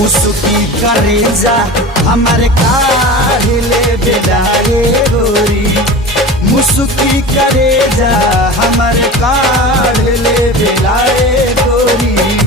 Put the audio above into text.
मुसुकी करे जा हमारे काढ़ ले बेलाए गोरी, मुसुकी करे जा हमारे काढ़ ले बेलाए गोरी।